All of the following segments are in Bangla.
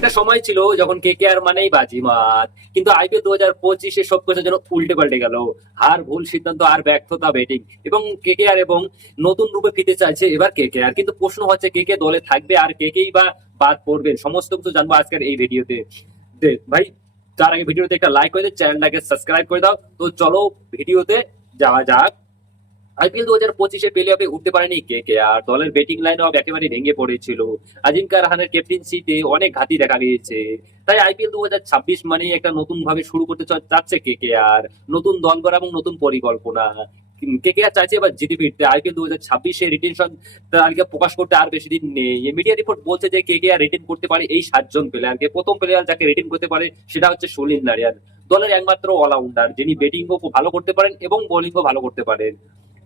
একটা সময় ছিল যখন কেকেআর মানেই বাজিমাত, কিন্তু আইপিএল 2025-এ সবকিছু যেন উল্টে পাল্টে গেল। হার, ভুল সিদ্ধান্ত আর ব্যর্থতা ব্যাটিং এবং কেকেআর এবং নতুন রূপে ফিরতে চাইছে এবার কেকেআর। কিন্তু প্রশ্ন হচ্ছে কে কে দলে থাকবে আর কে কেই বা বাদ পড়বেন, সমস্ত কিছু জানবো আজকের এই ভিডিওতে। ভাই, তার আগে ভিডিওতে একটা লাইক করে দাও, চ্যানেলটাকে সাবস্ক্রাইব করে দাও। তো চলো ভিডিওতে যাওয়া যাক। আইপিএল 2025-এ প্লে অফে উঠতে পারেনি কে কে আর। দলের ব্যাটিং লাইন আপ একেবারে ভেঙে পড়েছিল। আজিঙ্কা রাহানের ক্যাপ্টেন্সিতে অনেক ঘাটতি দেখা গিয়েছে। তাই আইপিএল 2026 মানে একটা নতুন ভাবে শুরু করতে চাচ্ছে কে কে আর। নতুন দল গড়া এবং নতুন পরিকল্পনা। কে কে আর চাইছে এবার জিতে ফিরতে। আইপিএল 2026-এ রিটেনশন তালিকা প্রকাশ করতে আর বেশি দিন নেই। মিডিয়া রিপোর্ট বলছে যে কে কে আর রিটেন করতে পারে এই 7 জন প্লেয়ারকে। প্রথম প্লেয়ার যাকে রিটেন করতে পারে সেটা হচ্ছে সুনীল নারিয়ান, দলের একমাত্র অলরাউন্ডার যিনি ব্যাটিংও ভালো করতে পারেন এবং বোলিংও ভালো করতে পারেন।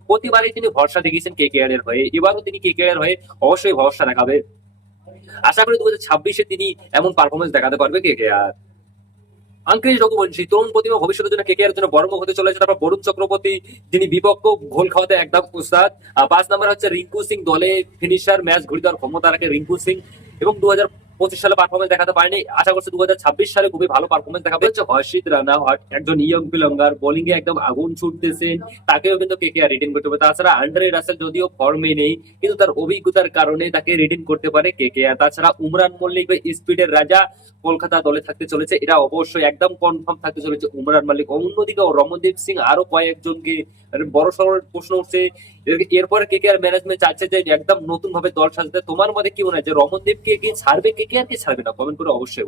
প্রতিবারই তিনি ভরসা দেখিয়েছেন কেকেআর এর হয়ে, এবারও তিনি কেকেআর এর হয়ে অবশ্যই ভরসা দেখাবে। আশা করি 2026-এ তিনি এমন পারফরমেন্স দেখাতে পারবে কেকেআর। আঙ্কেল রঘুবংশী তরুণ প্রতিভা ভবিষ্যতের জন্য কেকেআর জন্য বড় মুখ হতে চলেছে। তারপর বরুণ চক্রবর্তী, যিনি বিপক্ষ গোল খাওয়াতে একদম উস্তাদ। 5 নম্বর হচ্ছে রিঙ্কু সিং, দলে ফিনিশার, ম্যাচ ঘুরে দেওয়ার ক্ষমতা রাখে রিঙ্কু সিং এবং 2025 সালে পারফরমেন্স দেখাতে পারেনি। আশা করছি 2026 সালে খুবই ভালো পারফরমেন্স দেখাবে। হচ্ছে হর্ষিত রানা, একজন ইয়ং পিলঙ্গার, বোলিং এ একদম আগুন ছুটতেছেন, তাকেও কিন্তু কেকেআর রিটেন করতে পারে। তাছাড়া আন্দ্রে রাসেল যদিও ফর্মে নেই, কিন্তু তার অভিজ্ঞতার কারণে তাকে রিটেন করতে পারে কেকেআর। তাছাড়া উমরান মল্লিক বা স্পিডের রাজা কলকাতা দলে থাকতে চলেছে, এটা অবশ্যই একদম কনফার্ম থাকতে চলেছে উমরান মালিক। অন্যদিকে রমনদীপ সিং আরো কয়েকজনকে বড় সড় প্রশ্ন উঠছে। এরপরে কেকেআর ম্যানেজমেন্ট চাচ্ছে যে একদম নতুন ভাবে দল সাজাতে। তোমার মতে কি মনে হয় যে রমনদীপকে কি ছাড়বে কেকেআর কি ছাড়বে না? কমেন্ট করে অবশ্যই বলুন।